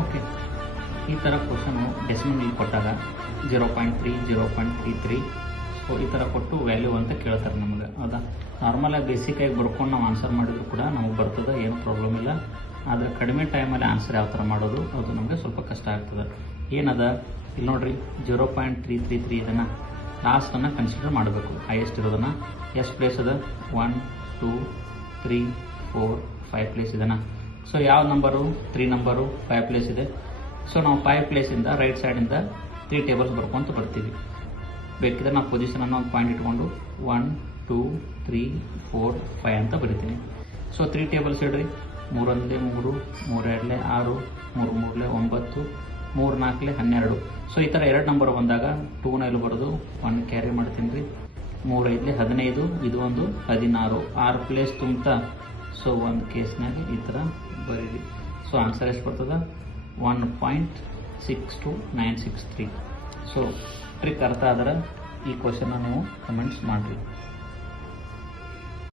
Okay, ಈ ಥರ question decimal ಕೊಟ್ಟಾಗ 0.3 0.33 ಸೊ ಈ ಥರ ಕೊಟ್ಟು ವ್ಯಾಲ್ಯೂ ಅಂತ ಕೇಳ್ತಾರೆ ನಮಗೆ. ಹೌದಾ, ನಾರ್ಮಲಾಗಿ ಬೇಸಿಕಾಗಿ ಬರ್ಕೊಂಡು ನಾವು ಆನ್ಸರ್ ಮಾಡಿದ್ರು ಕೂಡ ನಮಗೆ ಬರ್ತದೆ, ಏನು ಪ್ರಾಬ್ಲಮ್ ಇಲ್ಲ. ಆದರೆ ಕಡಿಮೆ ಟೈಮಲ್ಲಿ ಆನ್ಸರ್ ಯಾವ ಥರ ಮಾಡೋದು ಅದು ನಮಗೆ ಸ್ವಲ್ಪ ಕಷ್ಟ ಆಗ್ತದೆ. ಏನದ ಇಲ್ಲಿ ನೋಡಿರಿ, 0.333 ಇದನ್ನು ಲಾಸ್ಟನ್ನು ಕನ್ಸಿಡರ್ ಮಾಡಬೇಕು. ಹೈಯೆಸ್ಟ್ ಇರೋದನ್ನು ಎಷ್ಟು ಪ್ಲೇಸ್ ಅದ, 1 2 3 4 5 ಪ್ಲೇಸ್ ಇದನ್ನು. ಸೊ ಯಾವ ನಂಬರು, 3 ನಂಬರು 5 ಪ್ಲೇಸ್ ಇದೆ. ಸೊ ನಾವು 5 ಪ್ಲೇಸಿಂದ ರೈಟ್ ಸೈಡಿಂದ 3 ಟೇಬಲ್ಸ್ ಬರ್ಕೊಂತ ಬರ್ತೀವಿ. ಬೇಕಿದ್ರೆ ನಾವು ಪೊಸಿಷನನ್ನು ಒಂದು ಪಾಯಿಂಟ್ ಇಟ್ಕೊಂಡು 1 2 3 4 5 ಅಂತ ಬರಿತೀನಿ. ಸೊ 3 ಟೇಬಲ್ಸ್ ಇಡ್ರಿ. 3 1 3 3 2 6 3 3 9 3 4 12. ಸೊ ಈ ಥರ 2 ನಂಬರ್ ಬಂದಾಗ 2ನ ಇಲ್ಲಿ ಬರೋದು 1 ಕ್ಯಾರಿ ಮಾಡ್ತೀನಿ ರೀ. 3 5 15, ಇದು ಒಂದು 16, 6 ಪ್ಲೇಸ್ ತುಂಬ್ತಾ. ಸೊ ಒಂದು ಕೇಸ್ನಾಗ ಈ ಥರ ಬರೀರಿ. ಸೊ ಆನ್ಸರ್ ಎಷ್ಟು ಬರ್ತದೆ, 1.62963. ಸೊ ಟ್ರಿಕ್ ಅರ್ಥ ಆದ್ರೆ ಈ ಕ್ವಶನ್ನ ನೀವು ಕಮೆಂಟ್ಸ್ ಮಾಡಿರಿ.